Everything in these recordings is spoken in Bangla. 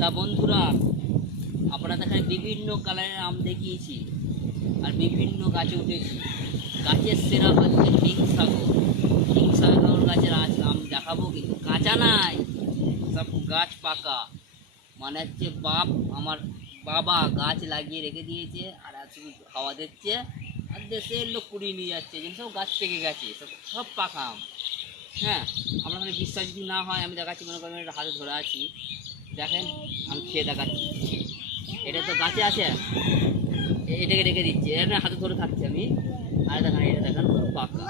তা বন্ধুরা আপনাদের এখানে বিভিন্ন কালারের আম দেখিয়েছি আর বিভিন্ন গাছে উঠেছি। গাছের সেরা হচ্ছে হিংসাগর হিংসাগর গাছের আজ আম দেখাবো কিন্তু কাঁচা নাই, সব গাছ পাকা। মানে হচ্ছে বাপ, আমার বাবা গাছ লাগিয়ে রেখে দিয়েছে আর আজ শুধু হাওয়া দিচ্ছে আর দেশের লোক কুড়িয়ে নিয়ে যাচ্ছে যেন সব গাছ পেকে গেছে, সব সব পাকা আম। হ্যাঁ আপনার কাছে বিশ্বাস যদি না হয়, আমি দেখাচ্ছি, মনে করেন হাতে ধরে আছি। দেখেন, আমি খেয়ে দেখাচ্ছি। এটা তো গাছে আছে। এটাকে রেখে দিচ্ছি। এটা হাতে ধরে থাকছি আমি। আর দেখেন, এটা দেখেন পাকা।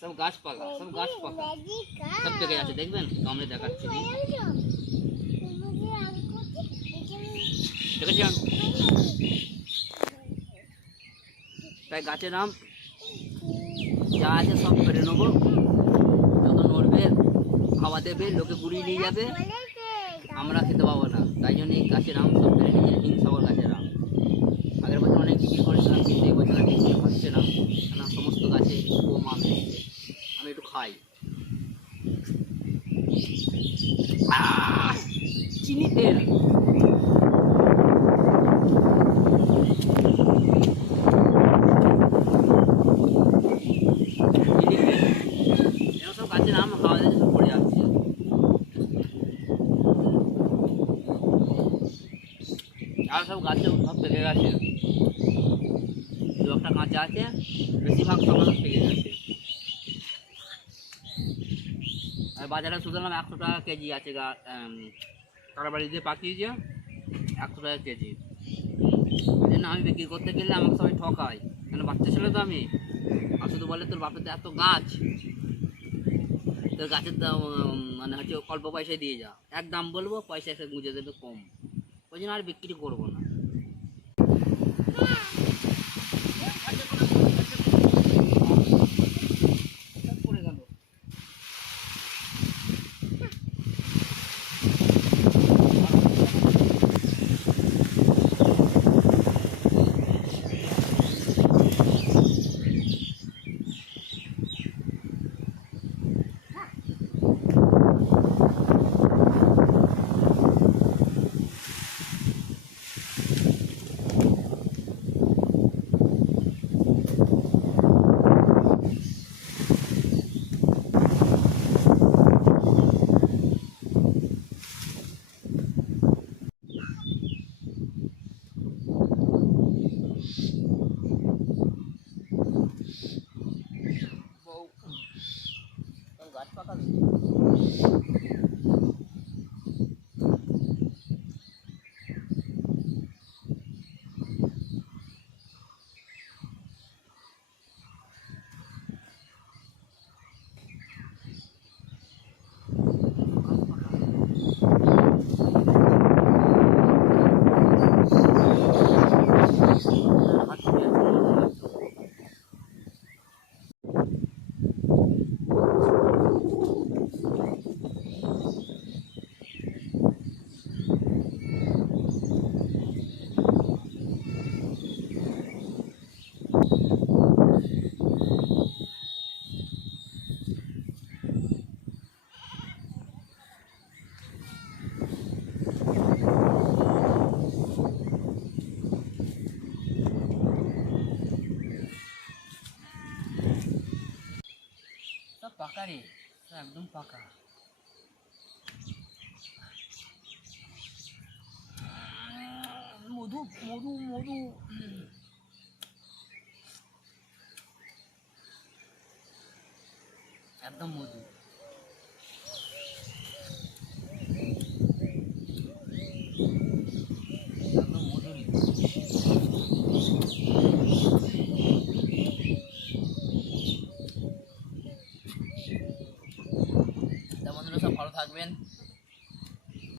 সব গাছ পাকা, সব গাছ পাকা। সব পেকে যাচ্ছে, দেখবেন? কামড়ে দেখাচ্ছি। তাই গাছের আম যা আছে সব পেরে নেব। খাওয়া দেবে লোকে গুড়িয়ে নিয়ে যাবে। আমরা খেতে পাবো না। তাই জন্য এই গাছের আম সব পেরে নিয়ে হিংসাগর গাছের আম। আগের বছর অনেক বিক্রি করেছিলাম কিন্তু এই বছর আর বিক্রি হচ্ছে না। কেন সমস্ত গাছে কম আম এসেছে আমি একটু খাই। চিনি তেল চিনি তেল এরকম সব গাছের আম হাওয়া দিতে সব পড়ে যাচ্ছে আর সব গাছে সব পেকে গেছে। দু একটা কাঁচা আছে, বেশিরভাগ সব পেকে গেছে। আর বাজারে শুনলাম একশো টাকা কেজি আছে তার বাড়িতে পাকিয়েছে, একশো টাকা কেজি। জন্য আমি বিক্রি করতে গেলে আমাকে সবাই ঠকায়। কেন বাচ্চা ছেলে তো আমি? আর শুধু বলে তোর বাপের এত গাছ। তোর গাছের দাম মানে হচ্ছে অল্প পয়সায় দিয়ে যা। এক দাম বলব, পয়সা এসে গুঁজে দেবে কম। ওই জন্য আর বিক্রি করব না। গাছ পাকাবে সব পাকা রে সব একদম পাকা মধু মধু মধু একদম মধু